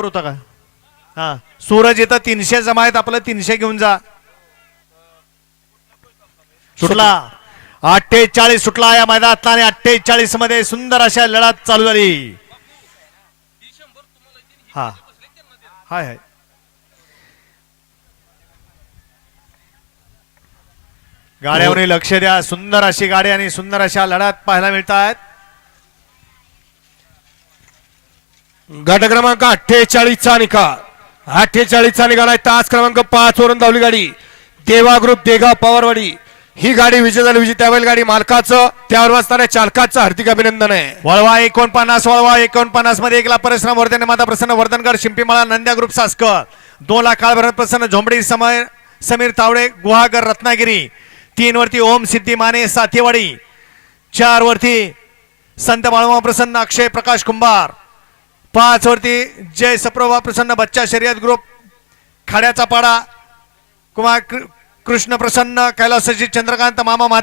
वर होता का? हा. सूरज इथं तीनशे जमा आहेत आपलं तीनशे घेऊन जा. सुटला. अठ्ठेचाळीस सुटला या मैदानातला आणि अठ्ठेचाळीसमध्ये सुंदर अशा लढत चालू झाली. हा. हाय हाय. गाड्यावर लक्ष द्या. सुंदर अशी गाडी आणि सुंदर अशा लढत पाहायला मिळतात. गट क्रमांक अठ्ठेचाळीसचा निकाल. अठ्ठेचाळीसचा निकाल आहे. तास क्रमांक पाच वरून धावली गाडी. देवा ग्रुप देगाव पवारवाडी. ही गाडी विजय झाली विजय त्यावेळी गाडी मालकाचं त्यावर वाचणाऱ्या चालकाचं हार्दिक अभिनंदन आहे. वळवा एकोणपन्नास वळवा एकोणपन्नासमध्ये एकला परिश्रम वर्धन माता प्रसन्न वर्धनगड शिंपीमाळा नंद्या ग्रुप सासकर दोन लाख काळभरत प्रसन्न झोंबडी समय समीर तावडे गुहागर रत्नागिरी. तीन वरती ओम सिद्धी माने साथीवाडी. चार वरती संत बाळमा प्रसन्न अक्षय प्रकाश कुंभार. पाच वरती जय सप्रभा प्रसन्न बच्चा शर्यत ग्रुप खाड्याचा पाडा कुमार कृष्ण प्रसन्न कैलासजी चंद्रकांत मामा